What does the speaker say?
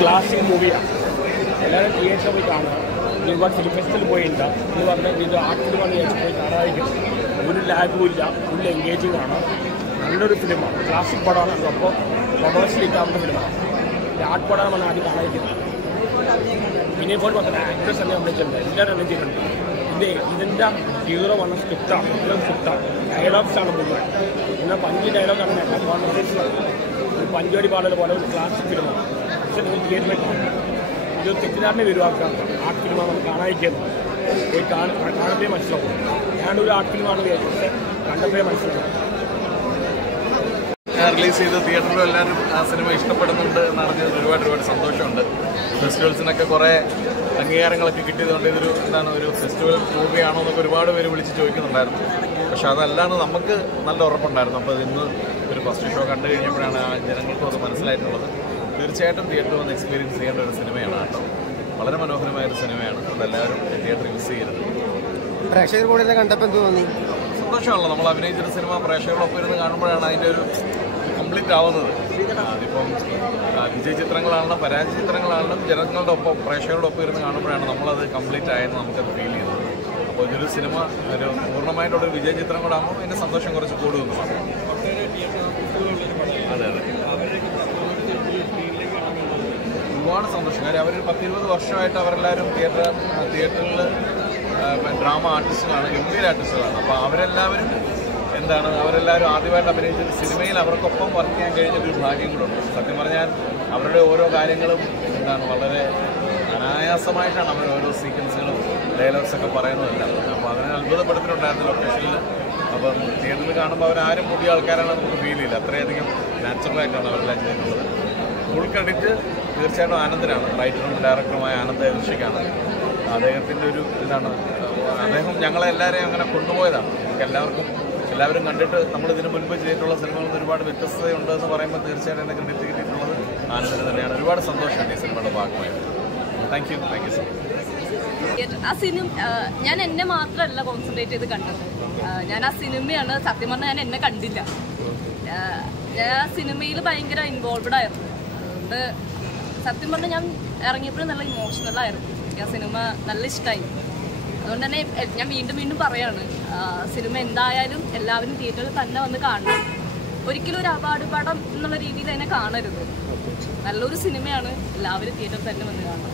Classic മൂവിയാണ്. എല്ലാവരും തിയേറ്ററിൽ പോയി കാണുക. ഒരുപാട് ഫിലിം ഫെസ്റ്റിവൽ പോയിട്ടുണ്ട് എന്ന് പറഞ്ഞാൽ ഇത് ആർട്ടിൽ വന്ന് പോയി കാണാതിരിക്കും. ഒരു ലാഗും ഇല്ല, ഫുൾ എൻഗേജിങ് ആണ്. നല്ലൊരു ഫിലിമാണ്, ക്ലാസിക് പടമാണ്. അപ്പോൾ കൊമേഴ്ഷ്യൽ ഇട്ടാവുന്ന ഫിലിമാണ്. ആർട്ട് പടമാണ് ആദ്യം കാണാതിരിക്കുന്നത്. ഇതിനെപ്പോൾ മാത്രമേ ആക്ടേഴ്സ് തന്നെ അഭിനയിച്ചിട്ടുണ്ട്, എല്ലാവരും അഭിനയിച്ചിട്ടുണ്ട്. ഇതിൻ്റെ ഹീറോ വന്ന സ്ക്രിപ്റ്റാണ്, നല്ല സ്ക്രിപ്റ്റാണ്. ഡയലോഗ്സാണ് മുഴുവൻ. എന്നാൽ 5 ഡയലോഗാണ് എല്ലാ കോൺവെർസേഷനാണ്. ഒരു പഞ്ചോടി പാടൽ പോലെ ഒരു ക്ലാസിക് ഫിലിമാണ്. പക്ഷേ നിങ്ങൾ തിയേറ്ററിൽ കാണും. ഇത് തെറ്റിദ്ധാരണ വരുവാക്കാം. ആർട്ട് ഫിലിമാണ് നമുക്ക് കാണാതിരിക്കുന്നത്. പോയി കാണുമ്പോഴേ മനസ്സിലാവും. ഞാനൊരു ആർട്ട് ഫിലിമാണ് വിചാരിച്ചത്, കണ്ടപ്പോഴേ മനസ്സിലാവും. റിലീസ് ചെയ്ത് തിയേറ്ററിലും എല്ലാവരും ആ സിനിമ ഇഷ്ടപ്പെടുന്നുണ്ട് എന്നറിഞ്ഞത് ഒരുപാട് സന്തോഷമുണ്ട്. ഫെസ്റ്റിവൽസിനൊക്കെ കുറേ അംഗീകാരങ്ങളൊക്കെ കിട്ടിയതുകൊണ്ട് ഇതൊരു ഒരു ഫെസ്റ്റിവൽ മൂവിയാണോ എന്നൊക്കെ ഒരുപാട് പേര് വിളിച്ച് ചോദിക്കുന്നുണ്ടായിരുന്നു. പക്ഷെ അതല്ലാന്ന് നമുക്ക് നല്ല ഉറപ്പുണ്ടായിരുന്നു. അപ്പോൾ ഇന്ന് ഒരു ഫസ്റ്റ് ഷോ കണ്ടു കഴിഞ്ഞപ്പോഴാണ് ആ ജനങ്ങൾക്കും അത് മനസ്സിലായിട്ടുള്ളത്. തീർച്ചയായിട്ടും തിയേറ്ററിൽ വന്ന് എക്സ്പീരിയൻസ് ചെയ്യേണ്ട ഒരു സിനിമയാണ് കേട്ടോ. വളരെ മനോഹരമായൊരു സിനിമയാണ്. അതെല്ലാവരും തിയേറ്ററിൽ യൂസ് ചെയ്യരുത്. പ്രേക്ഷകർ കൂടെ കണ്ടപ്പോൾ എന്ത് തോന്നി? സന്തോഷമാണല്ലോ. നമ്മൾ അഭിനയിച്ചൊരു സിനിമ പ്രേക്ഷകരോടൊപ്പം ഇരുന്ന് കാണുമ്പോഴാണ് അതിൻ്റെ ഒരു കംപ്ലീറ്റ് ആവുന്നത്. അതിപ്പം വിജയ ചിത്രങ്ങളാണെങ്കിലും പരാജയ ചിത്രങ്ങളാണെങ്കിലും ജനങ്ങളുടെ ഒപ്പം പ്രേക്ഷകരോടൊപ്പം ഇരുന്ന് കാണുമ്പോഴാണ് നമ്മളത് കംപ്ലീറ്റ് ആയെന്ന് നമുക്കത് ഫീൽ ചെയ്യുന്നത്. അപ്പോൾ ഇതൊരു സിനിമ ഒരു പൂർണ്ണമായിട്ടുള്ളൊരു വിജയ ചിത്രം കൂടെ ആകുമ്പോൾ അതിൻ്റെ സന്തോഷം കുറച്ച് കൂടുമെന്നുമാണ്. അതെ ഒരുപാട് സന്തോഷം. കാര്യം അവരൊരു 10-20 വർഷമായിട്ട് അവരെല്ലാവരും തിയേറ്ററിൽ ഡ്രാമ ആർട്ടിസ്റ്റുകളാണ്, ഗംഭീര ആർട്ടിസ്റ്റുകളാണ്. അപ്പോൾ അവരെല്ലാവരും അവരെല്ലാവരും ആദ്യമായിട്ട് അഭിനയിച്ച സിനിമയിൽ അവർക്കൊപ്പം വർക്ക് ചെയ്യാൻ കഴിഞ്ഞൊരു ഭാഗ്യം കൂടെ ഉണ്ട്. സത്യം പറഞ്ഞാൽ അവരുടെ ഓരോ കാര്യങ്ങളും വളരെ അനായാസമായിട്ടാണ് അവർ ഓരോ സീക്വൻസുകളും ഡയലോഗ്സൊക്കെ പറയുന്നതെല്ലാം. അപ്പോൾ അതിനെ അത്ഭുതപ്പെടുത്തിയിട്ടുണ്ടായിരുന്നു ലൊക്കേഷനിൽ. അപ്പം തിയേറ്ററിൽ കാണുമ്പോൾ അവരാരും പുതിയ ആൾക്കാരാണെന്ന് നമുക്ക് ഫീൽ ചെയ്യില്ല. അത്രയധികം നാച്ചുറലായിട്ടാണ് അവരെല്ലാം ചെയ്യുന്നത്. ഫുൾ ക്രെഡിറ്റ് തീർച്ചയായിട്ടും ആനന്ദിനാണ്, റൈറ്ററും ഡയറക്ടറുമായ ആനന്ദ് ഋഷിക്കാണ്. അദ്ദേഹത്തിൻ്റെ ഒരു അദ്ദേഹം ഞങ്ങളെല്ലാവരെയും അങ്ങനെ കൊണ്ടുപോയതാണ്. എല്ലാവരും കണ്ടിട്ട് നമ്മളിതിന് മുൻപ് ചെയ്തിട്ടുള്ള സിനിമകളിൽ ഒരുപാട് വ്യത്യസ്തതയുണ്ട് എന്ന് പറയുമ്പോൾ തീർച്ചയായിട്ടും എൻ്റെ ക്രെഡിറ്റ് കിട്ടിയിട്ടുള്ളത് ആനന്ദിന് തന്നെയാണ്. ഒരുപാട് സന്തോഷമുണ്ട് ഈ സിനിമയുടെ ഭാഗമായിട്ട്. Thank you so much. ആ സിനിമ ഞാൻ എന്നെ മാത്രമല്ല കോൺസെൻട്രേറ്റ് ചെയ്ത് കണ്ടത്. ഞാൻ ആ സിനിമയാണ് സത്യം പറഞ്ഞാൽ ഞാൻ എന്നെ കണ്ടില്ല. ഞാൻ ആ സിനിമയിൽ ഭയങ്കര ഇൻവോൾവഡ് ആയിരുന്നു. അതുകൊണ്ട് സത്യം പറഞ്ഞാൽ ഞാൻ ഇറങ്ങിയപ്പോഴും നല്ല ഇമോഷണലായിരുന്നു. ആ സിനിമ നല്ല ഇഷ്ടമായി. അതുകൊണ്ട് തന്നെ ഞാൻ വീണ്ടും പറയാണ്, സിനിമ എന്തായാലും എല്ലാവരും തിയേറ്ററിൽ തന്നെ വന്ന് കാണണം. ഒരിക്കലും ഒരു അവാർഡ് പടം എന്നുള്ള രീതിയിൽ തന്നെ കാണരുത്. നല്ലൊരു സിനിമയാണ്, എല്ലാവരും തിയേറ്ററിൽ തന്നെ വന്ന് കാണണം.